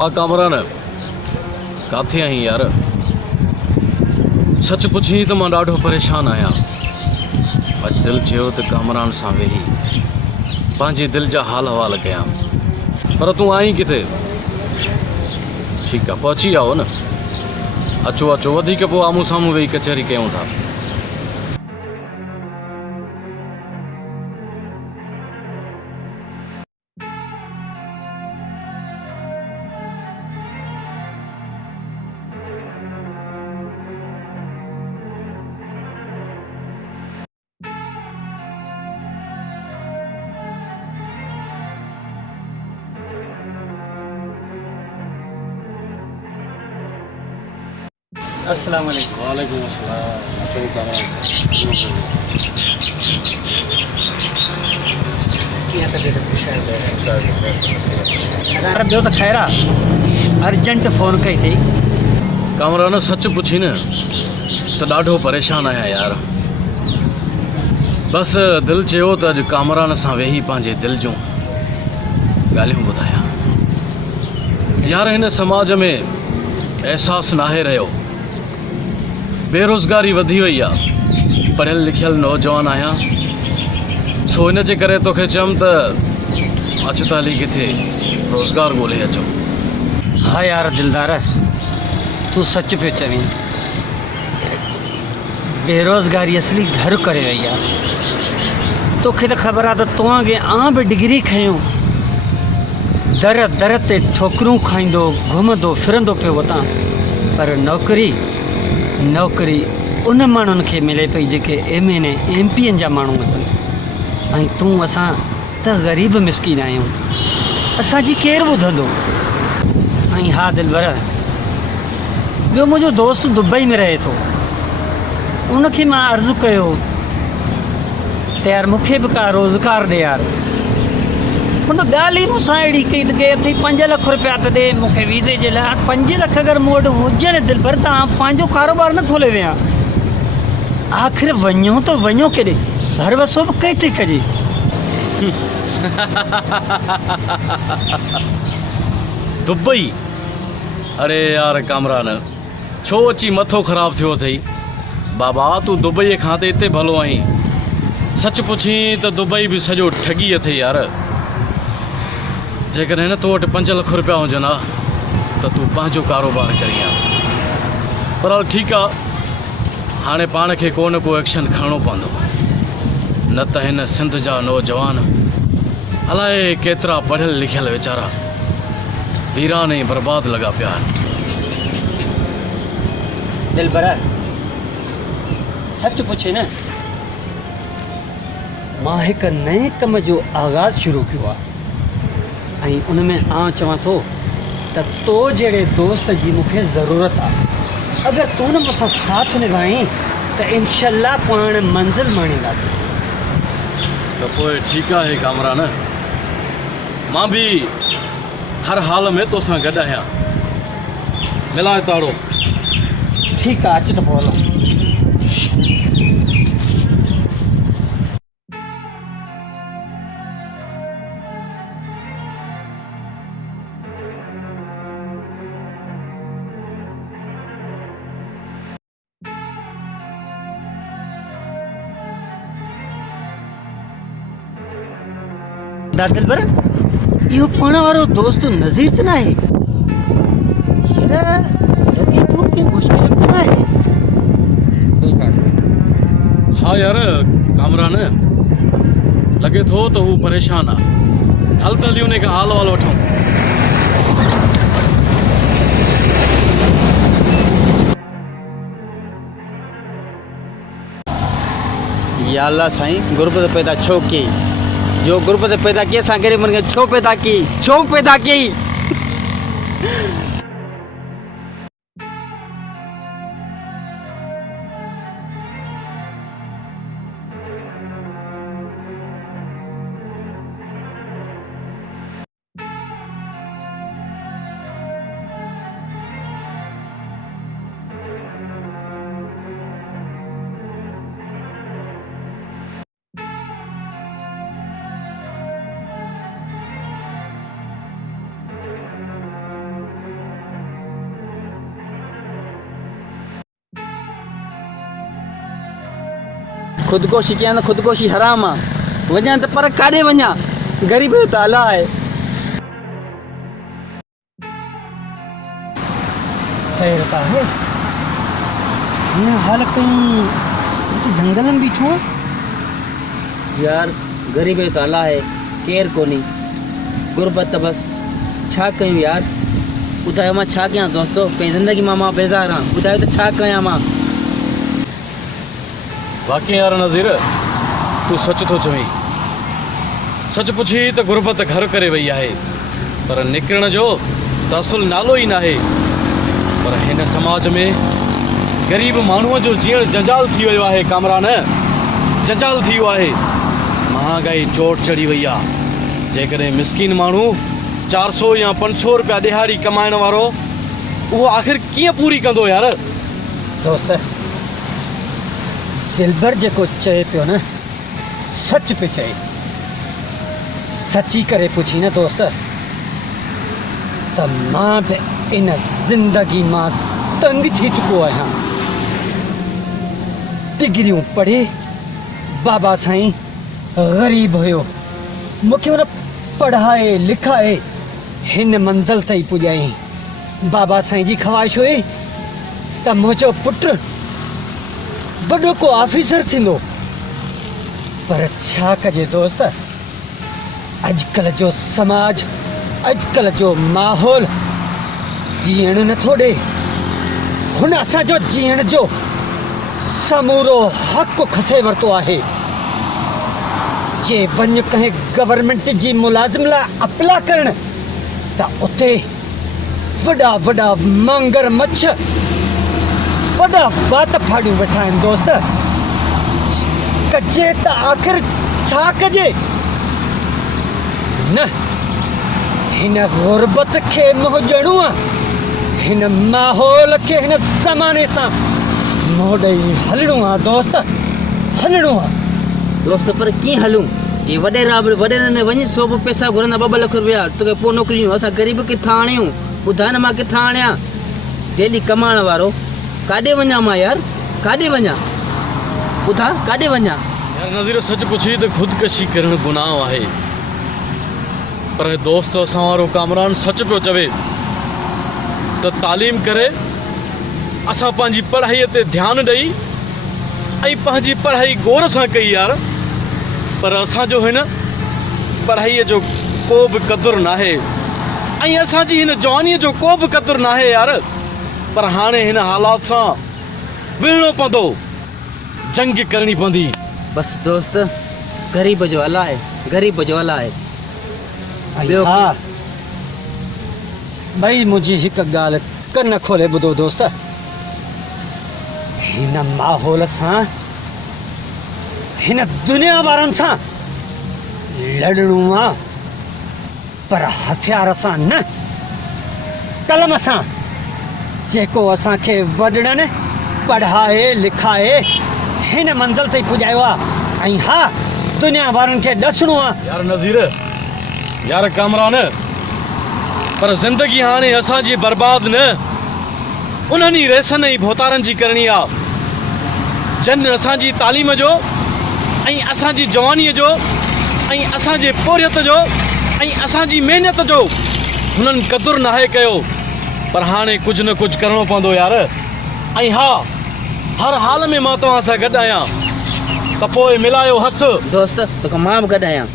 हाँ कामरान काथे आई यार। सच पुछी तो मां ॾाढो परेशान आहियां। अॼु दिलि चयो त कामरान सां वेही पंहिंजे दिलि जा हाल हवाल कयां, पर तूं आई किथे। ठीकु आहे, पहुची आओ न। अचो अचो, वधीक पोइ आम्हूं साम्हूं वेही कचहरी कयूं था। अस्सलाम वालेकुम। वालेकुम अस्सलाम। अचो कामरान अगर ॿियो त ख़ैर आहे, अर्जेंट फ़ोन कई थी। कामरान सच पुछी न त ॾाढो परेशान आहियां यार। बसि दिलि चयो त अॼु कामरान सां वेही पंहिंजे दिलि जूं ॻाल्हियूं ॿुधायां। यार हिन समाज में एहसासु नाहे रहियो, बेरोज़गारी वधी वई आहे। पढ़ियल लिखियल नौजवान आहियां, सो हिन जे करे तोखे चयमि त अच त हली किथे रोज़गार ॻोल्हे अचो। हा यार दिलदार, तूं सच पियो चवीं। बेरोज़गारी असली घर करे वई आहे। तोखे त ख़बर आहे त तव्हां खे आं बि डिग्री खयूं, दर दर ते ठोकरूं खाईंदो घुमंदो फिरंदो पियो वतां, पर नौकरी उन माण्हुनि खे मिले पई जेके MA ने MPN जा माण्हू आहिनि। ऐं तूं असां त ग़रीब मिसकीन आहियूं, असांजी केरु ॿुधंदो। ऐं हा दिलबर, ॿियो मुंहिंजो दोस्त दुबई में रहे थो, उनखे मां अर्ज़ु कयो त यार मूंखे बि का रोज़गार ॾे यार। हुन ॻाल्हि ई मूंसां अहिड़ी कई त के अथई 5 लख रुपया त ॾे मूंखे वीज़े जे लाइ। 5 लख अगरि मूं वटि हुजनि दिलबर त पंहिंजो कारोबार न खोले विया। आख़िर वञो त वञो केॾे, घर वसो बि कई थी कजे। दुबई? अरे यार कामरान, छो अची मथो ख़राबु थियो अथई। बाबा तूं दुबई खां त हिते भलो आहीं। सच पुछी त दुबई बि सॼो ठगी अथई यार। जेकॾहिं न तो वटि 5 लख रुपया हुजनि हा त तूं पंहिंजो कारोबार करीं। पर हल ठीकु आहे, हाणे पाण खे को न को एक्शन खणणो पवंदो, न त हिन सिंध जा नौजवान अलाए केतिरा पढ़ियल लिखियल वीचारा वीरान ऐं बर्बाद लॻा पिया आहिनि। दिलबर सच पुछे न, मां हिकु नए कम जो आगाज़ शुरू कयो आहे ऐं उन में आउं चवां थो त तो जहिड़े दोस्त जी मूंखे ज़रूरत आहे। अगरि तूं न मूंसां साथ निभाईं त इंशाअल्लाह पाण मंज़िल माणींदासीं। त पोइ ठीकु आहे कामरान, मां बि हर हाल में तोसां गॾु आहियां। मिलाए ताड़ो। ठीकु आहे, अच त पोइ हलो। दिलबर, इहो पाण वारो दोस्त नज़ीर त न आहे? लॻे थो कि मुश्किल न आहे। हाँ यार कामरान, लॻे थो त हू परेशान आहे। हल त हली उन खां हाल वाल वठूं। या अल्लाह साईं, गुरबत पैदा छो की, जो गुरबत पैदा की असां गरीब खे छो पैदा की। ख़ुदकुशी कयां त ख़ुदकुशी हराम आहे वञा त पर काॾे वञा ग़रीब जो ताला आहे ख़ैर त आहे हीअं हालत हिते जंगल में बीठो आहे यार ग़रीब जो ताला आहे केरु कोन्हे गुरबत बस छा कयूं यार ॿुधायो मां छा कयां दोस्तो पंहिंजी ज़िंदगी मां बेज़ार आहियां ॿुधायो त छा कयां मां वाक़ई यार नज़ीर तूं सच थो चवीं सच पुछी त गुरबत घर करे वई आहे पर निकिरण जो त असुल नालो ई नाहे पर हिन समाज में ग़रीब माण्हूअ जो जीअण जंजाल थी वियो आहे कामरान जंजाल थी वियो आहे महांगाई चोट चढ़ी वई आहे जेकॾहिं मिसकीन माण्हू 400 या 500 रुपया ॾिहाड़ी कमाइण वारो उहो आख़िर कीअं पूरी कंदो यार दोस्त दिलबर जेको चए पियो न सच पियो चए सची करे पुछी न दोस्त त मां बि इन ज़िंदगी मां तंग थी चुको आहियां डिग्रियूं पढ़ी बाबा साईं ग़रीब हुयो मूंखे हुन पढ़ाए लिखाए हिन मंज़िल ताईं पुॼाई बाबा साईं जी ख़्वाहिश हुई त मुंहिंजो पुटु वॾो को ऑफिसर थींदो पर छा कजे दोस्त अॼुकल्ह जो समाज अॼुकल्ह जो माहौल जीअण नथो ॾे हुन असांजो जीअण जो समूरो हक़ खसे वरितो आहे जे वञ कंहिं गवर्नमेंट जी मुलाज़िम लाइ अप्लाई करण त उते वॾा वॾा मांगर मच्छ वॾा वात फाड़ियूं वेठा आहिनि दोस्त कजे त आख़िर छा कजे न हिन गुरबत खे मुंहुं ॾियणो आहे हिन माहौल खे हिन ज़माने सां मुंहुं ॾेई हलणो आहे दोस्त हलणो आहे दोस्त पर कीअं हलूं ये वॾे वॾे ने वञी 100 पैसा घुरंदा 2 लख रुपया तोखे पोइ नौकिरियूं असां ग़रीब किथां आणियूं ॿुधाए न मां किथां आणियां डेली कमाइण वारो काॾे वञा मां यार काॾे वञा ॿुधा काॾे वञा यार नज़ीर सच पुछी त ख़ुदकशी करणु गुनाह आहे पर दोस्त असां वारो कामरान सच पियो चवे त तालीम करे असां पंहिंजी पढ़ाईअ ते ध्यानु ॾेई ऐं पंहिंजी पढ़ाई गौर सां कई यार पर असांजो हिन पढ़ाईअ जो को बि क़दुरु नाहे ऐं असांजी हिन जवानीअ जो को बि क़दुरु नाहे यार पर हाणे हिन हालात सां विढ़णो पवंदो जंग करणी पवंदी बस दोस्त ग़रीब जो अला आहे ग़रीब जो अला आहे ॿियो हा भई मुंहिंजी हिकु ॻाल्हि कन खोले ॿुधो दोस्त हिन माहौल सां हिन दुनिया वारनि सां लड़णो आहे पर हथियार सां न कलम सां जेको असांखे वॾड़नि पढ़ाए लिखाए हिन मंज़िल ताईं पुॼायो आहे ऐं हा दुनिया वारनि खे ॾसणो आहे यार नज़ीर यार कामरान पर ज़िंदगी हाणे असांजी बर्बाद न उन्हनि रेसनि ऐं भोतारनि जी करणी आहे जन असांजी तालीम जो ऐं असांजी जवानीअ जो ऐं असांजे पोरियत जो ऐं असांजी महिनत जो हुननि क़दुरु नाहे कयो पर हाणे कुझु न कुझु करिणो पवंदो यार ऐं हा हर हाल में मां तव्हां सां गॾु आहियां त पोइ मिलायो हथ दोस्त तोखे मां बि गॾु आहियां